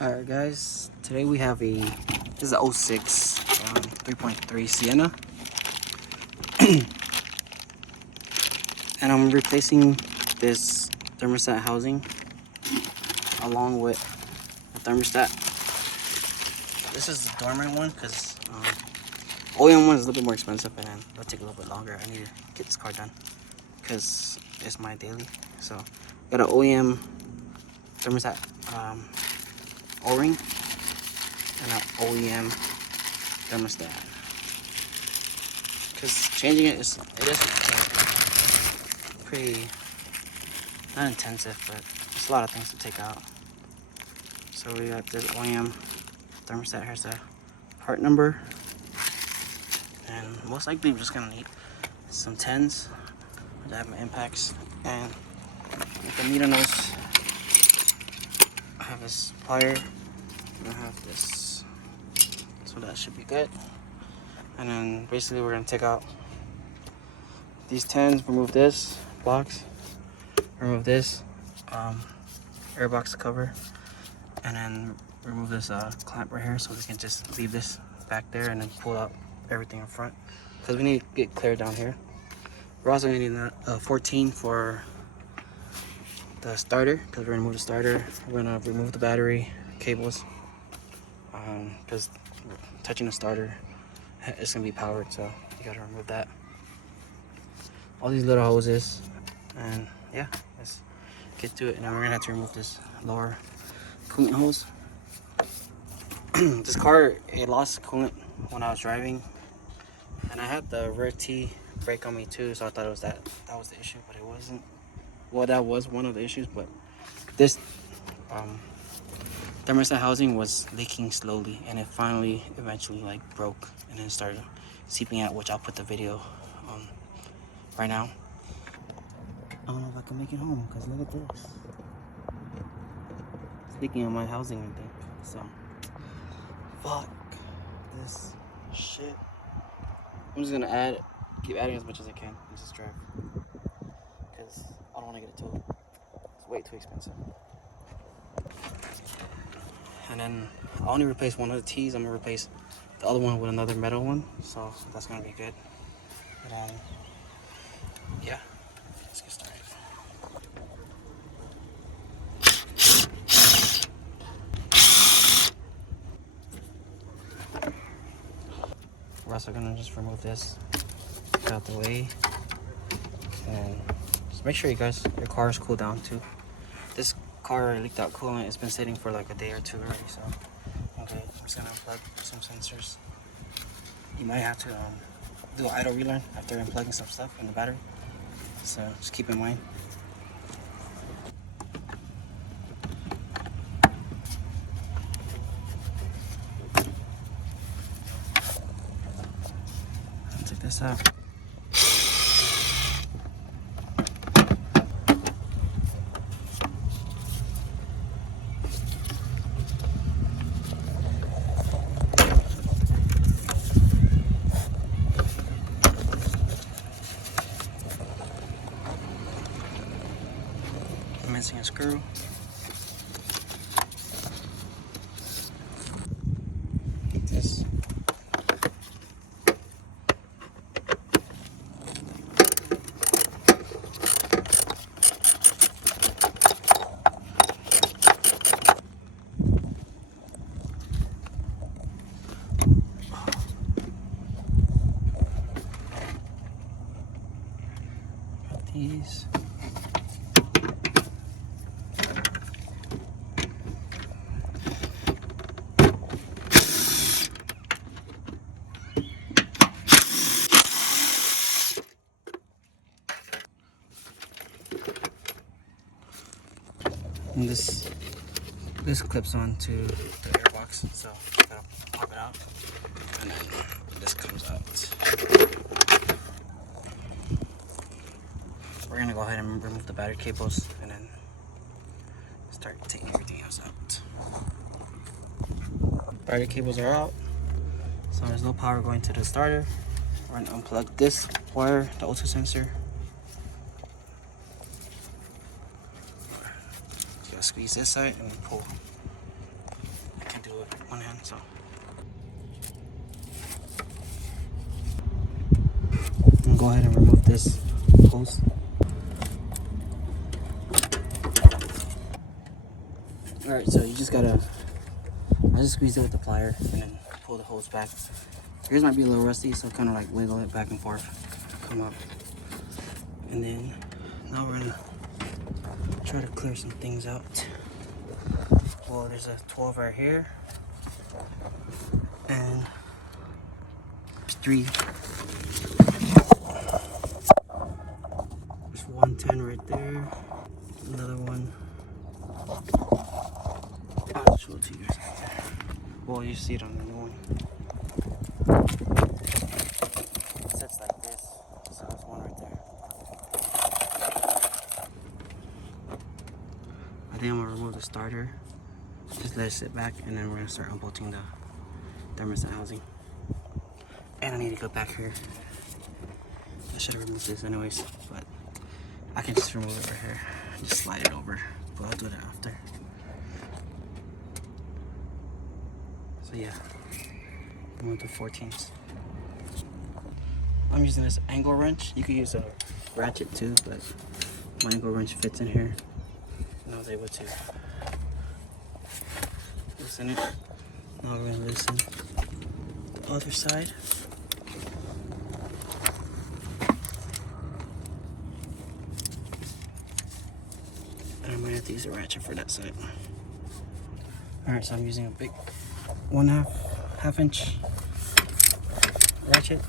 Alright guys, today we have this is a 06 3.3 Sienna. And I'm replacing this thermostat housing along with the thermostat. This is the dormant one because OEM one is a little bit more expensive and then it'll take a little bit longer. I need to get this car done because it's my daily. So got an OEM thermostat O-ring and an OEM thermostat. Because changing it is pretty not intensive, but it's a lot of things to take out. So we got this OEM thermostat. Here's the part number, and most likely we're just gonna need some 10s to have my impacts. And with the meter nose, I have this plier and I have this, so that should be good. And then basically we're gonna take out these 10s, remove this box, remove this air box cover, and then remove this clamp right here, so we can just leave this back there and then pull out everything in front because we need to get clear down here. We're also gonna need a 14 for the starter because we're gonna remove the starter. We're gonna remove the battery cables because touching the starter, it's gonna be powered, so you gotta remove that. All these little hoses, and yeah, let's get to it. And then we're gonna have to remove this lower coolant hose. This car, it lost coolant when I was driving, and I had the rear T brake on me too, so I thought it was that was the issue, but it wasn't. Well, that was one of the issues, but this thermostat housing was leaking slowly, and it eventually like broke and then started seeping out, which I'll put the video right now. I don't know if I can make it home because look at this. It's leaking on my housing, I think. So, fuck this shit. I'm just gonna keep adding as much as I can and just drive because I don't want to get it towed. It's way too expensive. And then I only replace one of the T's. I'm gonna replace the other one with another metal one, so that's gonna be good. And then, yeah, let's get started. We're also gonna just remove this out the way, and just make sure your car is cooled down too. This car leaked out coolant. It's been sitting for like a day or two already, so okay. I'm just gonna unplug some sensors. You might have to do an idle relearn after unplugging some stuff in the battery, so just keep in mind. Check this out. I'm missing a screw. Like this. These. And this clips onto the airbox, so you gotta pop it out, and then this comes out. We're gonna go ahead and remove the battery cables and then start taking everything else out. Battery cables are out, so there's no power going to the starter. We're gonna unplug this wire, the O2 sensor. Just gotta squeeze this side and pull. So I'm gonna go ahead and remove this hose. Alright, so you just gotta, I just squeeze it with the plier and then pull the hose back. Yours might be a little rusty, so kind of like wiggle it back and forth, come up. And then now we're gonna try to clear some things out. Well, there's a 12 right here, and there's 3. There's 110 right there, another one. I'll show it to you guys right there. Well, you see it on the new one. It sits like this, so there's one right there. I think I'm gonna remove the starter, just let it sit back, and then we're gonna start unbolting the thermostat housing. And I need to go back here. I should have removed this anyways, but I can just remove it right here. Just slide it over, but I'll do that after. So yeah, remove the 14s. I'm using this angle wrench. You could use a ratchet too, but my angle wrench fits in here. And I was able to loosen it. Now we're gonna loosen the other side. And I'm gonna have to use a ratchet for that side. Alright, so I'm using a big 1/2 inch ratchet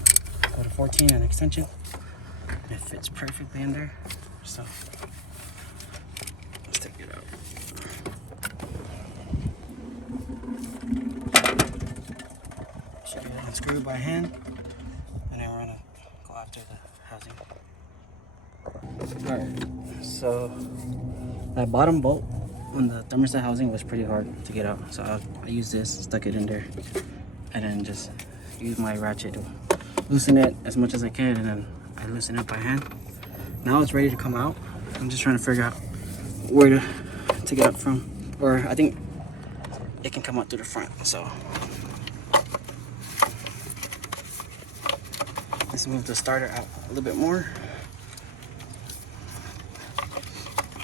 with a 14 and extension. And it fits perfectly in there. So let's take it out. Should be unscrewed by hand, and then we're gonna go after the housing. Alright, so that bottom bolt on the thermostat housing was pretty hard to get out, so I used this, stuck it in there, and then just use my ratchet to loosen it as much as I can, and then I loosen it by hand. Now it's ready to come out. I'm just trying to figure out where to get up from, or I think it can come out through the front. So let's move the starter out a little bit more.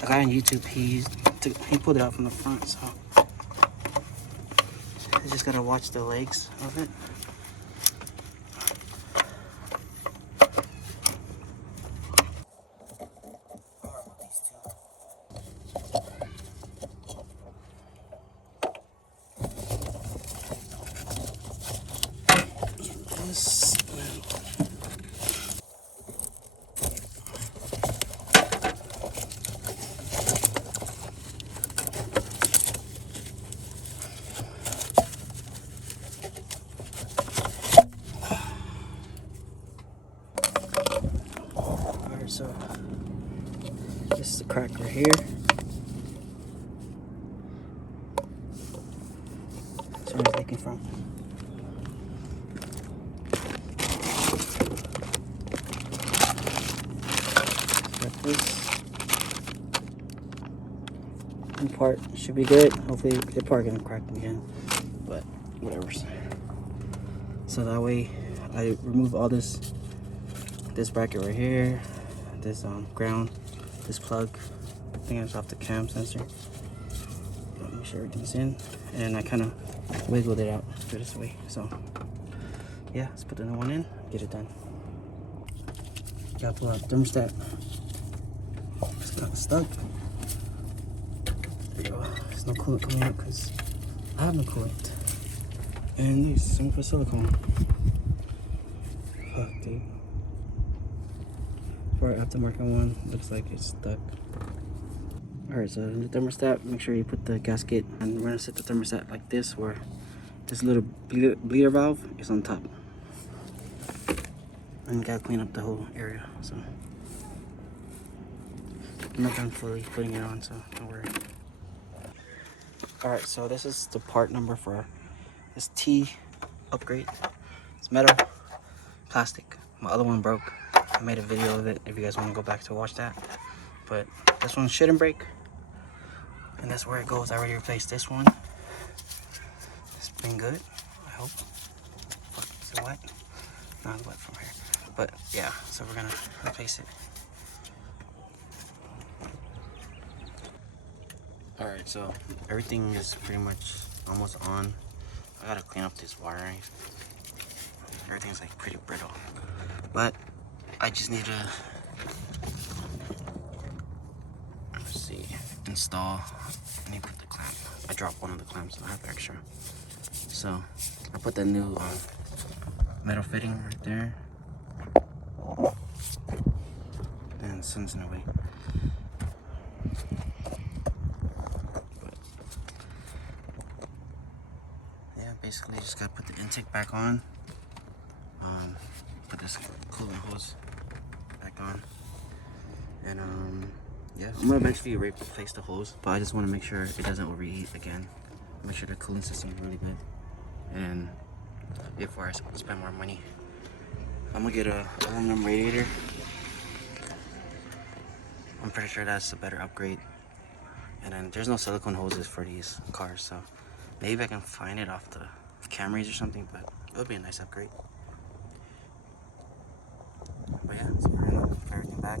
The guy on YouTube, he pulled it out from the front, so I just gotta watch the legs of it. So this is a crack right here. That's where it's leaking from. Got this. One part should be good. Hopefully it's probably gonna crack again, but whatever. So that way I remove all this bracket right here, this ground, this plug. I think it's off the cam sensor. Make sure everything's in, and I kind of wiggled it out this way. So yeah, let's put the new one in, get it done. Gotta pull out the thermostat. It's kind of stuck. There you go. There's no coolant coming out because I have no coolant. And these some for silicone. Fuck, dude. For our aftermarket one, looks like it's stuck. Alright, so in the thermostat, make sure you put the gasket, and we're gonna set the thermostat like this, where this little bleeder valve is on top. And you gotta clean up the whole area, so I'm not done fully putting it on, so don't worry. Alright, so this is the part number for this T upgrade. It's metal, plastic. My other one broke. I made a video of it if you guys want to go back to watch that. But this one shouldn't break. And that's where it goes. I already replaced this one. It's been good. hope. Fuck, is it wet? Not wet from here. But yeah, so we're gonna replace it. Alright, so everything is pretty much almost on. I gotta clean up this wiring. Everything's like pretty brittle. But I just need to, let's see, install. I need to put the clamp. I dropped one of the clamps, so I have extra. So I put the new metal fitting right there. And sun's in the way. But yeah, basically just gotta put the intake back on. Put this coolant hose back on. And yeah, I'm gonna eventually replace the hose, but I just want to make sure it doesn't overheat again. Make sure the cooling system is really good. And before I spend more money, I'm gonna get a aluminum radiator. I'm pretty sure that's a better upgrade. And then there's no silicone hoses for these cars, so maybe I can find it off the Camrys or something, but it would be a nice upgrade. But yeah, so we're gonna put everything back,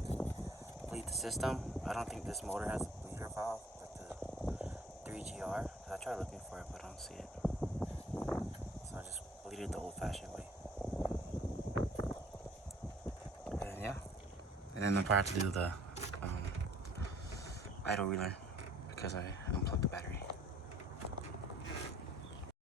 bleed the system. I don't think this motor has a bleeder valve like the 3GR. I tried looking for it, but I don't see it. So I just bleeded the old-fashioned way. And yeah, and then I'm probably have to do the idle relay because I unplugged the battery.